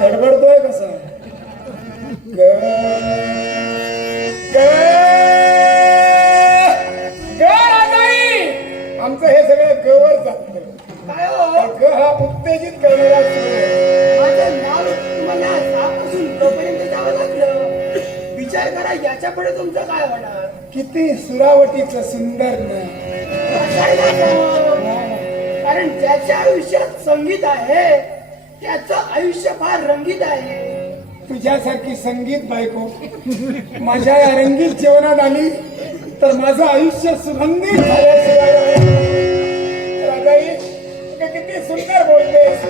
धडबडतोय कसा आमचं हे सगळं गवर जात काय हो ग हा उत्तेजित करणारा माझं नाव तुम्हाला सापासून तोपर्यंत जावं लागलं. विचार करा याच्या पुढे तुमचं काय होणार. किती सुरावटीचं सुंदर असायला हवं. कारण ज्याच्या आयुष्यात संगीत आहे त्याचं आयुष्य फार रंगीत आहे. तुझ्यासारखी संगीत बायको माझ्या या रंगीत जीवनात आली तर माझं आयुष्य सुगंधित झाल्याशिवाय राजाई किती सुंदर बोलतेस.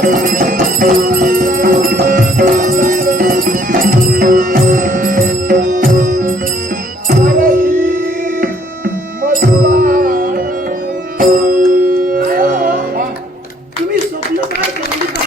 Thank you.